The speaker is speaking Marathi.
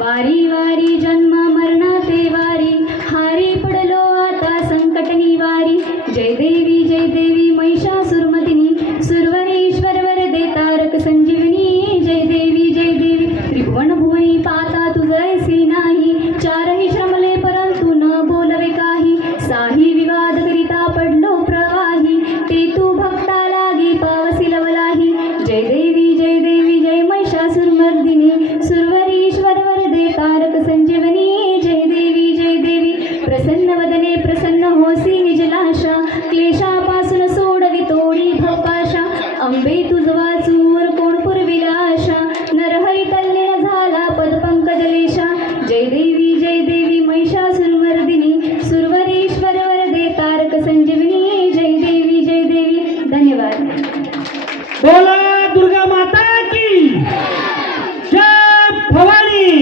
वारी वारी जन्म मरणा ते वारी. हारी पडलो आता संकट निवारी जय देवी होसी जलाशा क्लेशापासून सोडवी तोडी भवपाशा अंबे तुझवा चूर कोण पुरविला आशा नरहरी कल्याण झाला पदपंकजलेशा. जय देवी जय देवी महिषा सुरवर्दिनी सुरवरेश्वर वरदे तारक संजीवनी. जय देवी जय देवी. धन्यवाद.